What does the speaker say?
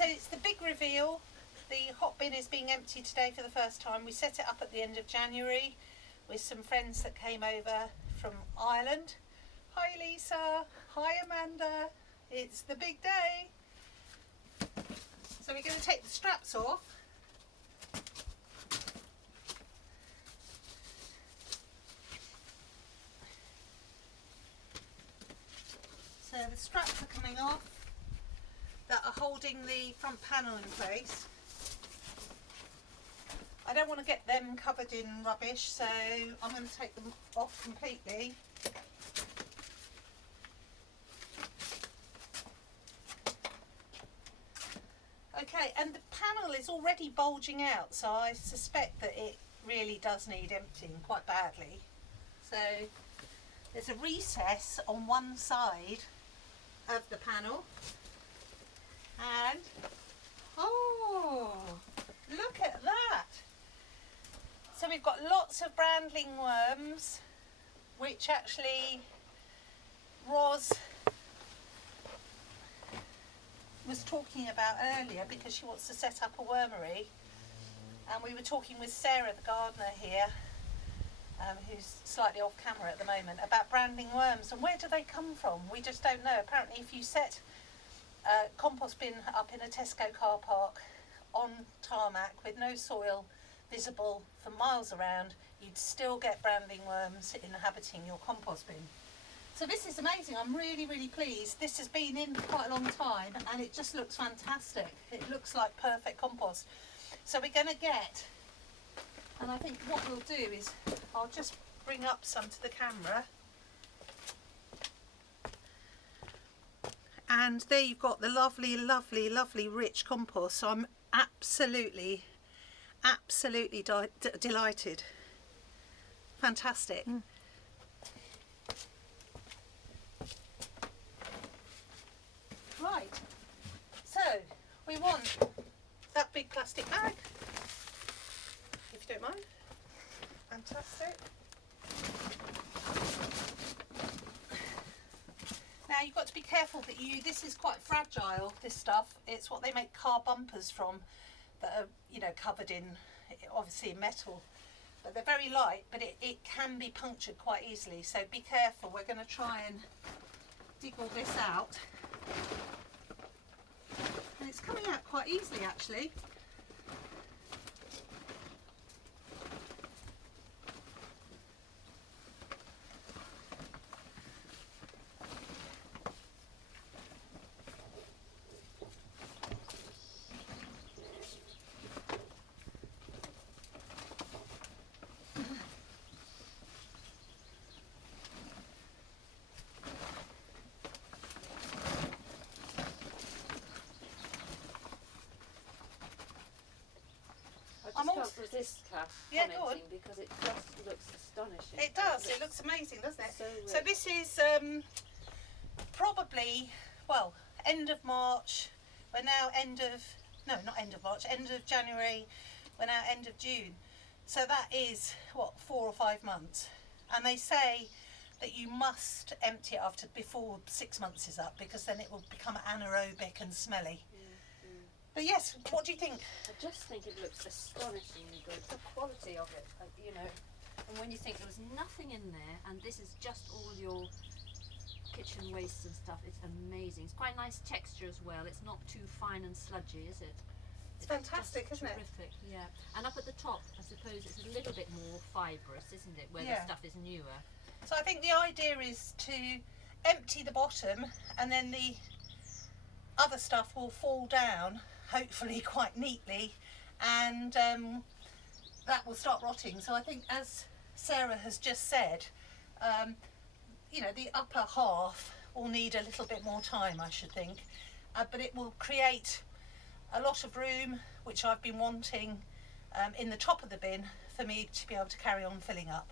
so it's the big reveal. The hot bin is being emptied today for the first time. We set it up at the end of January with some friends that came over from Ireland. Hi Lisa, hi Amanda, it's the big day. So we're going to take the straps off. So the straps are coming off that are holding the front panel in place. I don't want to get them covered in rubbish, so I'm going to take them off completely. Okay, and the panel is already bulging out, so I suspect that it really does need emptying quite badly. So there's a recess on one side of the panel, and oh, look at that. So we've got lots of brandling worms, which actually Roz was talking about earlier because she wants to set up a wormery, and we were talking with Sarah the gardener here, who's slightly off camera at the moment, about brandling worms and where do they come from. We just don't know. Apparently if you set a compost bin up in a Tesco car park on tarmac with no soil visible for miles around, you'd still get brandling worms inhabiting your compost bin. So this is amazing. I'm really, really pleased. This has been in for quite a long time and it just looks fantastic. It looks like perfect compost. So we're going to get, and I think what we'll do is I'll just bring up some to the camera. And there you've got the lovely, lovely, lovely rich compost. So I'm absolutely delighted. Fantastic. Right, so we want that big plastic bag, if you don't mind. Fantastic. Now you've got to be careful that this is quite fragile, this stuff. It's what they make car bumpers from, that are, you know, covered in, obviously in metal. But they're very light, but it can be punctured quite easily. So be careful. We're going to try and dig all this out. And it's coming out quite easily actually. I can't resist Cath commenting because it just looks astonishing. It does. It looks amazing, doesn't it? So So this is probably, well, end of March. We're now end of January. We're now end of June. So that is what, 4 or 5 months. And they say that you must empty it before 6 months is up, because then it will become anaerobic and smelly. But yes, what do you think? I just think it looks astonishingly good. The quality of it, you know, and when you think there was nothing in there, and this is just all your kitchen wastes and stuff, it's amazing. It's quite a nice texture as well. It's not too fine and sludgy, is it? It's fantastic, isn't it? Terrific, yeah. And up at the top, I suppose it's a little bit more fibrous, isn't it, where the stuff is newer. So I think the idea is to empty the bottom, and then the other stuff will fall down, hopefully quite neatly, and that will start rotting. So I think, as Sarah has just said, you know, the upper half will need a little bit more time, I should think, but it will create a lot of room, which I've been wanting in the top of the bin, for me to be able to carry on filling up.